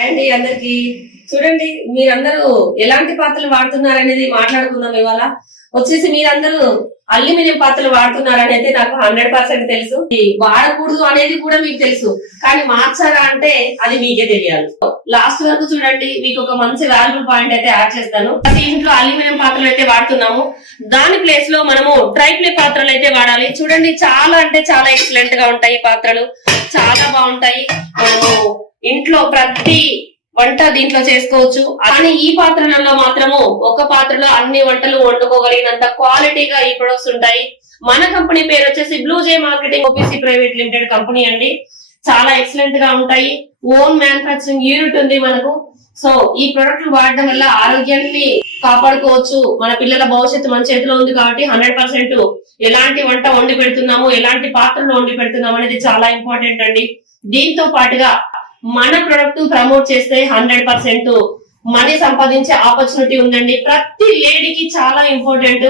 అండి అందరికి చూడండి, మీరందరూ ఎలాంటి పాత్రలు వాడుతున్నారనేది మాట్లాడుకుందాం. ఇవాళ వచ్చేసి మీరందరూ అల్యూమినియం పాత్రలు వాడుతున్నారని అయితే నాకు 100% తెలుసు. వాడకూడదు అనేది కూడా మీకు తెలుసు, కానీ మార్చారా అంటే అది మీకే తెలియాలి. లాస్ట్ వరకు చూడండి, మీకు ఒక మంచి వాల్యుబుల్ పాయింట్ అయితే యాడ్ చేస్తాను. ప్రతి ఇంట్లో అల్యూమినియం పాత్రలు అయితే వాడుతున్నాము, దాని ప్లేస్ లో మనము ట్రైప్లే పాత్రలు అయితే వాడాలి. చూడండి, చాలా అంటే చాలా ఎక్సలెంట్ గా ఉంటాయి పాత్రలు, చాలా బాగుంటాయి. మనము ఇంట్లో ప్రతి వంట దీంట్లో చేసుకోవచ్చు. కానీ ఈ పాత్రలలో మాత్రము ఒక పాత్రలో అన్ని వంటలు వండుకోగలిగినంత క్వాలిటీగా ఈ ప్రొడక్ట్స్ ఉంటాయి. మన కంపెనీ పేరు వచ్చేసి Blue Jay marketing OPC private limited company అండి. చాలా ఎక్సలెంట్ గా ఉంటాయి. ఓన్ మ్యానుఫాక్చరింగ్ యూనిట్ ఉంది మనకు. సో ఈ ప్రొడక్ట్ వాడడం వల్ల ఆరోగ్యాన్ని కాపాడుకోవచ్చు. మన పిల్లల భవిష్యత్తు మన చేతిలో ఉంది కాబట్టి 100% ఎలాంటి వంట వండి పెడుతున్నాము, ఎలాంటి పాత్రలు వండి పెడుతున్నాము అనేది చాలా ఇంపార్టెంట్ అండి. దీంతో పాటుగా మన ప్రొడక్ట్ ప్రమోట్ చేస్తే 100% మనీ సంపాదించే ఆపర్చునిటీ ఉందండి. ప్రతి లేడీకి చాలా ఇంపార్టెంట్.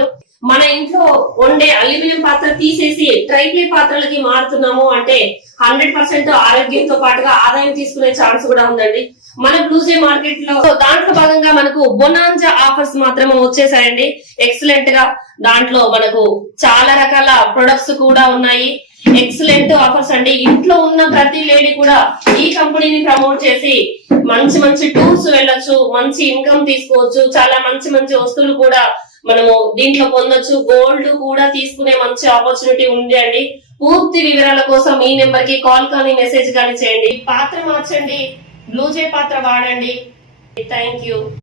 మన ఇంట్లో వండే అల్యూమినియం పాత్ర తీసేసి ట్రైప్లే పాత్రలకి మారుతున్నాము అంటే 100% ఆరోగ్యంతో పాటుగా ఆదాయం తీసుకునే ఛాన్స్ కూడా ఉందండి మన బ్లూజే మార్కెట్ లో. దాంట్లో భాగంగా మనకు బొనాంజా ఆఫర్స్ మాత్రం వచ్చేసాయండి. ఎక్సలెంట్ గా దాంట్లో మనకు చాలా రకాల ప్రొడక్ట్స్ కూడా ఉన్నాయి. ఎక్సలెంట్ ఆఫర్స్ అండి. ఇంట్లో ఉన్న ప్రతి లేడీ కూడా ఈ కంపెనీని ప్రమోట్ చేసి మంచి మంచి టూర్స్ వెళ్ళొచ్చు, మంచి ఇన్కమ్ తీసుకోవచ్చు, చాలా మంచి మంచి వస్తువులు కూడా మనము దీంట్లో పొందొచ్చు. గోల్డ్ కూడా తీసుకునే మంచి ఆపర్చునిటీ ఉంది అండి. పూర్తి వివరాల కోసం ఈ నెంబర్ కి కాల్ కానీ మెసేజ్ కానీ చేయండి. పాత్ర మార్చండి, బ్లూజే పాత్ర వాడండి. Thank you.